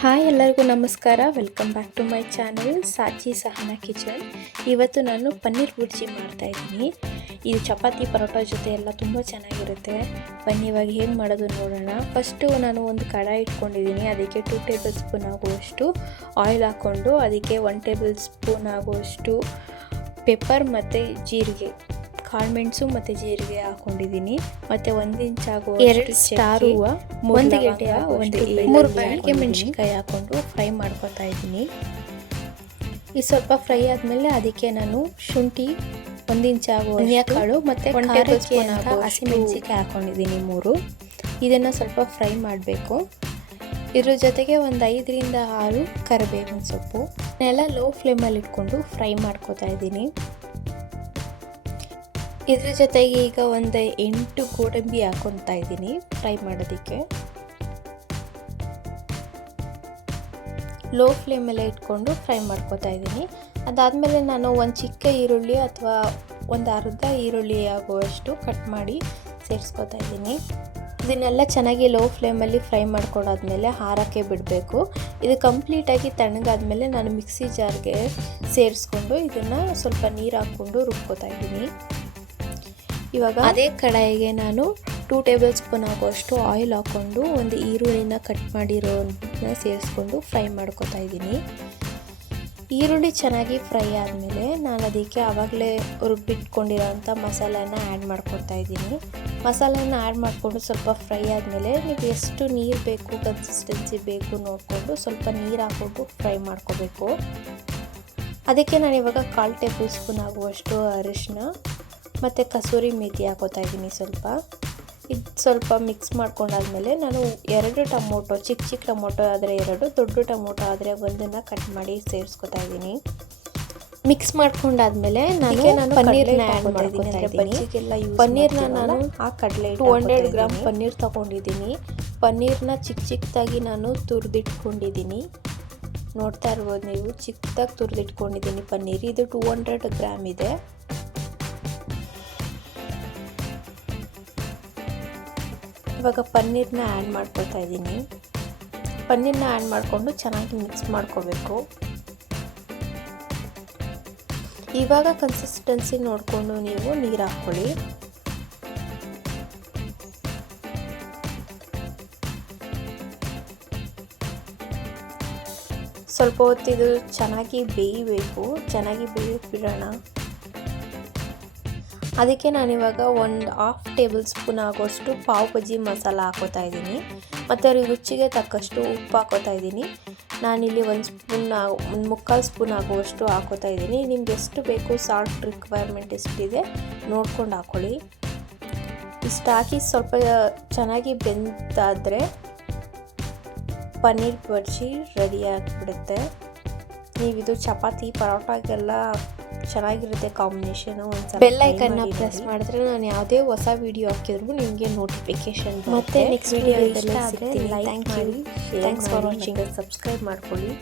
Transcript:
Hi ಎಲ್ಲರಿಗೂ ನಮಸ್ಕಾರ. Welcome back to my channel Sachi Sahana kitchen. ಇವತ್ತು ನಾನು ಪನ್ನೀರ್ ಬುರ್ಜಿ ಮಾಡ್ತಾಯಿದ್ದೀನಿ. ಇದು ಚಪಾತಿ ಪರೋಟ ಜೊತೆ ಎಲ್ಲ ತುಂಬ ಚೆನ್ನಾಗಿರುತ್ತೆ. ಬನ್ನಿ ಇವಾಗ ಹೇಗೆ ಮಾಡೋದು ನೋಡೋಣ. ಫಸ್ಟು ನಾನು ಒಂದು ಕಡಾಯಿ ಇಟ್ಕೊಂಡಿದ್ದೀನಿ. ಅದಕ್ಕೆ 2 ಟೇಬಲ್ ಸ್ಪೂನ್ ಆಗುವಷ್ಟು ಆಯಿಲ್ ಹಾಕ್ಕೊಂಡು ಅದಕ್ಕೆ 1 ಟೇಬಲ್ ಸ್ಪೂನ್ ಆಗುವಷ್ಟು ಪೆಪ್ಪರ್ ಮತ್ತು ಜೀರಿಗೆ, ಕಾಳುಮೆಣಸು ಮತ್ತು ಜೀರಿಗೆ ಹಾಕೊಂಡಿದ್ದೀನಿ. ಮತ್ತು 1 ಇಂಚ್ ಆಗುವ 2 ಸ್ಟಾರ್ ಹೂವು, 1 ಗೆಡ್ಡೆ, 3 ಬ್ಯಾಡಿಗೆ ಮೆಣಸಿನ್ಕಾಯಿ ಹಾಕ್ಕೊಂಡು ಫ್ರೈ ಮಾಡ್ಕೊತಾ ಇದ್ದೀನಿ. ಇದು ಸ್ವಲ್ಪ ಫ್ರೈ ಆದಮೇಲೆ ಅದಕ್ಕೆ ನಾನು ಶುಂಠಿ, 1 ಇಂಚ್ ಆಗುವ ಕಾಳು ಮತ್ತು 1 ಟೇಬಲ್ ಸ್ಪೂನ್ ಆಗುವ ಹಸಿಮೆಣಸಿನ್ಕಾಯಿ ಹಾಕ್ಕೊಂಡಿದ್ದೀನಿ 3. ಇದನ್ನು ಸ್ವಲ್ಪ ಫ್ರೈ ಮಾಡಬೇಕು. ಇದ್ರ ಜೊತೆಗೆ ಒಂದು 5 ರಿಂದ 6 ಕರಿಬೇವಿನ ಸೊಪ್ಪು ಎಲ್ಲ ಲೋ ಫ್ಲೇಮಲ್ಲಿ ಇಟ್ಕೊಂಡು ಫ್ರೈ ಮಾಡ್ಕೊತಾ ಇದ್ದೀನಿ. ಇದ್ರ ಜೊತೆಗೆ ಈಗ ಒಂದು 8 ಗೋಡಂಬಿ ಹಾಕೊತಾ ಇದ್ದೀನಿ ಫ್ರೈ ಮಾಡೋದಕ್ಕೆ. ಲೋ ಫ್ಲೇಮಲ್ಲೇ ಇಟ್ಕೊಂಡು ಫ್ರೈ ಮಾಡ್ಕೊತಾ ಇದ್ದೀನಿ. ಅದಾದಮೇಲೆ ನಾನು ಒಂದು ಚಿಕ್ಕ ಈರುಳ್ಳಿ ಅಥವಾ ಒಂದು ಅರ್ಧ ಈರುಳ್ಳಿ ಆಗುವಷ್ಟು ಕಟ್ ಮಾಡಿ ಸೇರಿಸ್ಕೊತಾ ಇದ್ದೀನಿ. ಇದನ್ನೆಲ್ಲ ಚೆನ್ನಾಗಿ ಲೋ ಫ್ಲೇಮಲ್ಲಿ ಫ್ರೈ ಮಾಡ್ಕೊಂಡಾದ್ಮೇಲೆ ಹಾರಕ್ಕೆ ಬಿಡಬೇಕು. ಇದು ಕಂಪ್ಲೀಟಾಗಿ ತಣ್ಣಗಾದ್ಮೇಲೆ ನಾನು ಮಿಕ್ಸಿ ಜಾರ್ಗೆ ಸೇರಿಸ್ಕೊಂಡು ಇದನ್ನು ಸ್ವಲ್ಪ ನೀರು ಹಾಕ್ಕೊಂಡು ರುಬ್ಕೋತಾ ಇದ್ದೀನಿ. ಇವಾಗ ಅದೇ ಕಡಾಯಿಗೆ ನಾನು 2 ಟೇಬಲ್ ಸ್ಪೂನ್ ಆಗುವಷ್ಟು ಆಯಿಲ್ ಹಾಕ್ಕೊಂಡು ಒಂದು ಈರುಳ್ಳಿನ ಕಟ್ ಮಾಡಿರೋದನ್ನ ಸೇರಿಸ್ಕೊಂಡು ಫ್ರೈ ಮಾಡ್ಕೊತಾ ಇದ್ದೀನಿ. ಈರುಳ್ಳಿ ಚೆನ್ನಾಗಿ ಫ್ರೈ ಆದಮೇಲೆ ನಾನು ಅದಕ್ಕೆ ಆವಾಗಲೇ ರುಬ್ಬಿಟ್ಕೊಂಡಿರೋಂಥ ಮಸಾಲೆನ ಆ್ಯಡ್ ಮಾಡ್ಕೊತಾ ಇದ್ದೀನಿ. ಮಸಾಲೆನ ಆ್ಯಡ್ ಮಾಡಿಕೊಂಡು ಸ್ವಲ್ಪ ಫ್ರೈ ಆದಮೇಲೆ ನೀವು ಎಷ್ಟು ನೀರು ಬೇಕು, ಕನ್ಸಿಸ್ಟೆನ್ಸಿ ಬೇಕು ನೋಡಿಕೊಂಡು ಸ್ವಲ್ಪ ನೀರು ಹಾಕ್ಕೊಂಡು ಫ್ರೈ ಮಾಡ್ಕೋಬೇಕು. ಅದಕ್ಕೆ ನಾನಿವಾಗ 1/4 ಟೇಬಲ್ ಸ್ಪೂನ್ ಆಗುವಷ್ಟು ಅರಿಶಿನ ಮತ್ತು ಕಸೂರಿ ಮೇಥಿ ಹಾಕೋತಾ ಇದ್ದೀನಿ ಸ್ವಲ್ಪ. ಇದು ಸ್ವಲ್ಪ ಮಿಕ್ಸ್ ಮಾಡ್ಕೊಂಡಾದ್ಮೇಲೆ ನಾನು 2 ಟೊಮೊಟೊ, ಚಿಕ್ಕ ಟೊಮೊಟೊ ಆದರೆ 2, ದೊಡ್ಡ ಟೊಮೊಟೊ ಆದರೆ 1ನ್ನು ಕಟ್ ಮಾಡಿ ಸೇರಿಸ್ಕೊತಾ ಇದ್ದೀನಿ. ಮಿಕ್ಸ್ ಮಾಡ್ಕೊಂಡಾದ್ಮೇಲೆ ನಾನು ಪನ್ನೀರ್ನ ಆ್ಯಡ್ ಮಾಡ್ಕೊತಾ ಇದ್ದೀನಿ. ಪನ್ನೀರ್ನ ನಾನು ಆ ಕಡಲೆ 200 ಗ್ರಾಮ್ ಪನ್ನೀರ್ ತೊಗೊಂಡಿದ್ದೀನಿ. ಪನ್ನೀರ್ನ ಚಿಕ್ಕದಾಗಿ ನಾನು ತುರಿದಿಟ್ಕೊಂಡಿದ್ದೀನಿ. ನೋಡ್ತಾ ಇರ್ಬೋದು ನೀವು, ಚಿಕ್ಕದಾಗಿ ತುರಿದಿಟ್ಕೊಂಡಿದ್ದೀನಿ ಪನ್ನೀರ್. ಇದು 200 ಗ್ರಾಮ್ ಇದೆ. ಇವಾಗ ಪನ್ನೀರ್ನ ಆ್ಯಡ್ ಮಾಡ್ಕೊತಾ ಇದ್ದೀನಿ. ಪನ್ನೀರ್ನ ಆ್ಯಡ್ ಮಾಡಿಕೊಂಡು ಚೆನ್ನಾಗಿ ಮಿಕ್ಸ್ ಮಾಡ್ಕೋಬೇಕು. ಇವಾಗ ಕನ್ಸಿಸ್ಟೆನ್ಸಿ ನೋಡಿಕೊಂಡು ನೀವು ನೀರು ಹಾಕ್ಕೊಳ್ಳಿ. ಸ್ವಲ್ಪ ಹೊತ್ತಿದು ಚೆನ್ನಾಗಿ ಬೇಯಬೇಕು. ಚೆನ್ನಾಗಿ ಬೇಯಕ್ಕೆ ಬಿಡೋಣ. ಅದಕ್ಕೆ ನಾನಿವಾಗ 1/2 ಟೇಬಲ್ ಸ್ಪೂನ್ ಆಗೋಷ್ಟು ಪಾವ್ ಬಜ್ಜಿ ಮಸಾಲ ಹಾಕೋತಾ ಇದ್ದೀನಿ. ಮತ್ತು ರುಚಿಗೆ ತಕ್ಕಷ್ಟು ಉಪ್ಪು ಹಾಕೋತಾ ಇದ್ದೀನಿ. ನಾನಿಲ್ಲಿ 1/4 ಸ್ಪೂನ್ ಆಗುವಷ್ಟು ಹಾಕೋತಾ ಇದ್ದೀನಿ. ನಿಮ್ಗೆ ಎಷ್ಟು ಬೇಕು ಸಾಲ್ಟ್ ರಿಕ್ವೈರ್ಮೆಂಟ್ ಎಷ್ಟಿದೆ ನೋಡ್ಕೊಂಡು ಹಾಕ್ಕೊಳ್ಳಿ. ಇಷ್ಟು ಹಾಕಿ ಸ್ವಲ್ಪ ಚೆನ್ನಾಗಿ ಬೆಂದಾದರೆ ಪನ್ನೀರ್ ಬಜ್ಜಿ ರೆಡಿ ಆಗಿಬಿಡುತ್ತೆ. ನೀವಿದು ಚಪಾತಿ ಪರೋಟಾಗೆಲ್ಲ ಚೆನ್ನಾಗಿರುತ್ತೆ ಕಾಂಬಿನೇಷನು. ಒಂದು ಬೆಲ್ ಐಕನ್ನ ಪ್ರೆಸ್ ಮಾಡಿದ್ರೆ ನಾನು ಯಾವುದೇ ಹೊಸ ವಿಡಿಯೋ ಹಾಕಿದ್ರು ನಿಮಗೆ ನೋಟಿಫಿಕೇಶನ್. ಮತ್ತೆ ನೆಕ್ಸ್ಟ್ ವಿಡಿಯೋ ಇಷ್ಟ ಆದರೆ ಲೈಕ್ ಮಾಡಿ. Thanks for watching. ಸಬ್ಸ್ಕ್ರೈಬ್ ಮಾಡ್ಕೊಳ್ಳಿ.